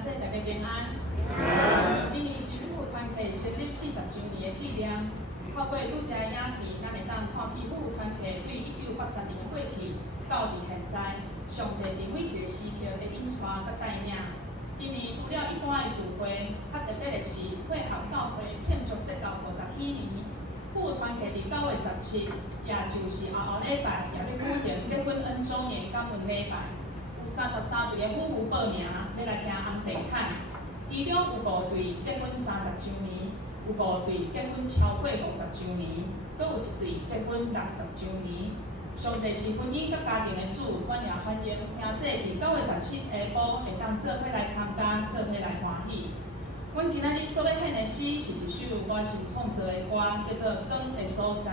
姐大家平安。今年是妇女团体成立40周年的纪念。透过拄则影片，咱会当看见妇女团体对1983年过去到伫现在，上帝伫每一个时刻的引带佮带领。今年除了一般的聚会，较特别的是配合教会庆祝释教50喜年。妇女团体伫9月17，也就是后礼拜，也要举行结婚恩周年感恩礼拜。有33对的夫妇报名，要来行红地毯。其中有5对结婚30周年，有5对结婚超过50周年，阁有1对结婚60周年。上帝是婚姻甲家庭的主，阮也欢迎兄姐伫9月17下晡会当做伙来参加，做伙来欢喜。阮今仔日所要献的诗是一首我是创作的歌，叫做《光的所在》。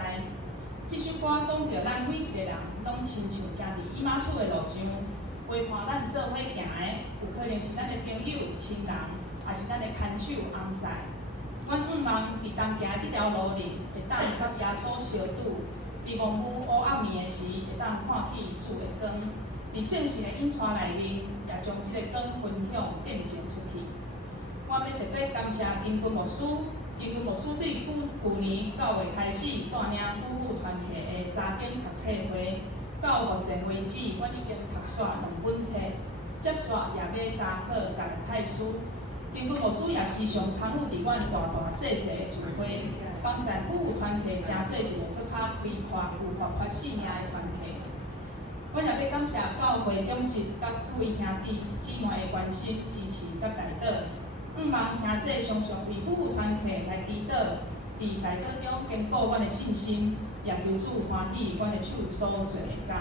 这首歌讲着咱每一个人拢亲像行伫伊妈厝的路上。陪伴咱做伙行的，有可能是咱的朋友、亲人，也是咱的牵手翁婿。阮望伫当行即条路里，会当甲耶稣相拄；伫蒙雾黑暗暝的时，会当看见主的光。伫圣神的引带内面，也将即个光分享见证出去。我要特别感谢金军牧师，金军牧师对去年9月开始带领夫妇团体的查经读册会。到目前为止，阮已经读煞2本册，接煞也要查考教育太书。金军牧师也时常参与伫阮大细的聚会，帮助夫妇团体成做一个更较规划、有活泼信仰的团体。阮也要感谢教会长职甲各位兄弟姊妹的关心、支持甲带导。望兄姐常常为夫妇团体来祈祷，伫内祷中坚固阮的信心。也求主欢喜，阮的手所做的工。